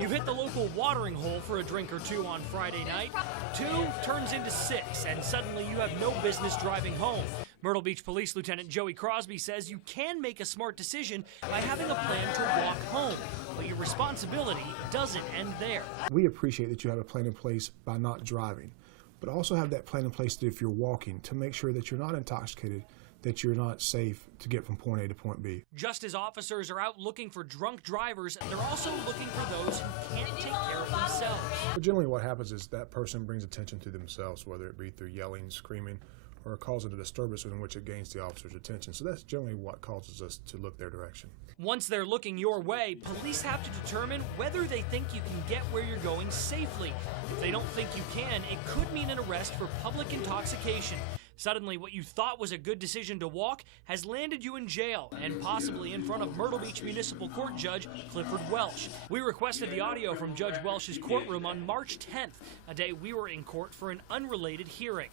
You've hit the local watering hole for a drink or two on Friday night. 2 turns into 6, and suddenly you have no business driving home. Myrtle Beach Police Lieutenant Joey Crosby says you can make a smart decision by having a plan to walk home, but your responsibility doesn't end there. We appreciate that you have a plan in place by not driving, but also have that plan in place that if you're walking, to make sure that you're not intoxicated, that you're not safe to get from point A to point B. Just as officers are out looking for drunk drivers, they're also looking for those who can't take care of themselves. But generally what happens is that person brings attention to themselves, whether it be through yelling, screaming, or causing a disturbance in which it gains the officer's attention. So that's generally what causes us to look their direction. Once they're looking your way, police have to determine whether they think you can get where you're going safely. If they don't think you can, it could mean an arrest for public intoxication. Suddenly, what you thought was a good decision to walk has landed you in jail and possibly in front of Myrtle Beach Municipal Court Judge Clifford Welsh. We requested the audio from Judge Welsh's courtroom on March 10th, a day we were in court for an unrelated hearing.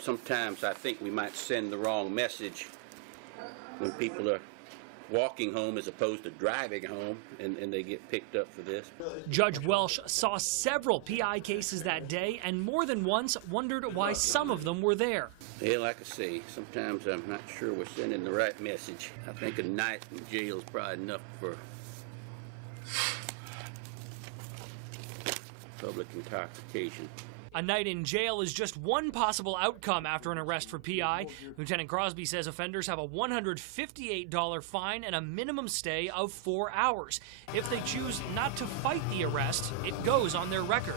Sometimes I think we might send the wrong message when people are walking home as opposed to driving home, and they get picked up for this. Judge Welsh saw several PI cases that day and more than once wondered why some of them were there. Yeah, like I say, sometimes I'm not sure we're sending the right message. I think a night in jail is probably enough for public intoxication. A night in jail is just one possible outcome after an arrest for PI. Lieutenant Crosby says offenders have a $158 fine and a minimum stay of 4 hours. If they choose not to fight the arrest, it goes on their record.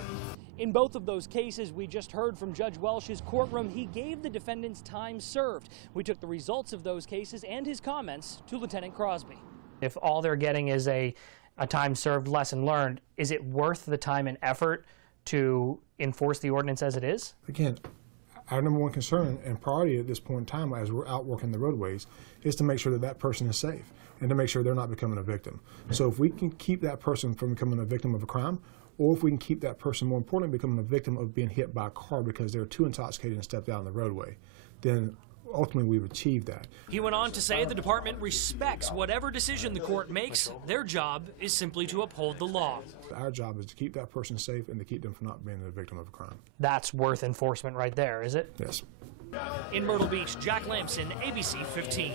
In both of those cases we just heard from Judge Welsh's courtroom, he gave the defendants time served. We took the results of those cases and his comments to Lieutenant Crosby. If all they're getting is a time served lesson learned, is it worth the time and effort to enforce the ordinance as it is? Again, our number one concern and priority at this point in time as we're out working the roadways is to make sure that that person is safe and to make sure they're not becoming a victim. So if we can keep that person from becoming a victim of a crime, or if we can keep that person, more importantly, becoming a victim of being hit by a car because they're too intoxicated and stepped out on the roadway, then ultimately we've achieved that. He went on to say the department respects whatever decision the court makes. Their job is simply to uphold the law. Our job is to keep that person safe and to keep them from not being a victim of a crime. That's worth enforcement right there, is it? Yes. In Myrtle Beach, Jack Lamson, ABC 15.